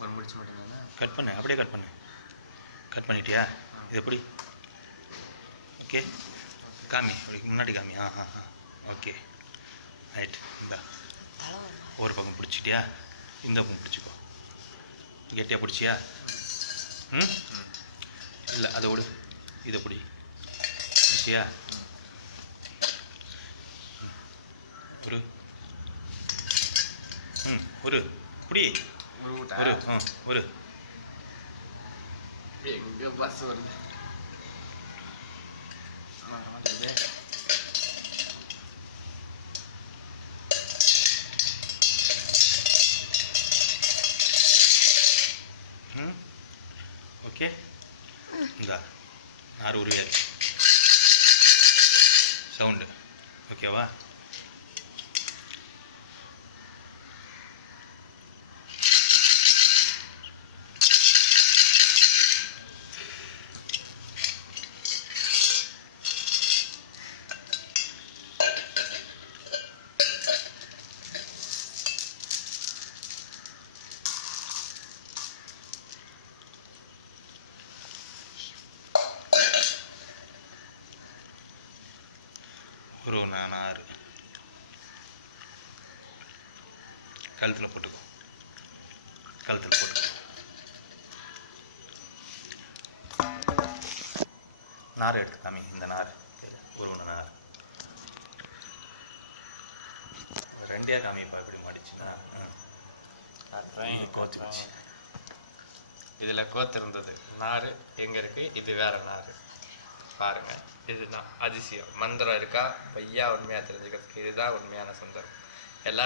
ஒரு முடிச்சு மட்டும்தானே? கட் பண்ணு, அப்படியே கட் பண்ணு. கட் பண்ணிட்டியா? இது எப்படி? ஓகே, காமி, அப்படி முன்னாடி காமி. Okay right. இந்தா ஒரு பக்கம் பிடிச்சிட்டியா? இந்த பக்கம் பிடிச்சிக்கோ. கெட்டியாக பிடிச்சியா? இல்லை, அதை விடு. இதை பிடி. பிடிச்சியா? ஒரு ஒரு பிடி. ஒரு ஒரு எங்கே பஸ் வருது? ஓகே, இந்தா நார் உருவியாச்சு. சவுண்டு ஓகேவா? ஒரு நார் கழுத்தில் போட்டுக்கோ. கழுத்தில் போட்டுக்கோ. நார் எடுத்து காமி. இந்த நார் ஒரு நார் ரெண்டியாக காமிப்பா. இப்படி மாடிச்சுன்னா கோத்துச்சு. இதில் கோத்து இருந்தது. நார் எங்கே இருக்குது? இது வேற நார். பாருங்க, இதுதான் அதிசயம். மந்திரம் இருக்கா? பையா உண்மையாக தெரிஞ்சுக்கிறதுக்கு இதுதான் உண்மையான சந்தர்ப்பம். எல்லாரும்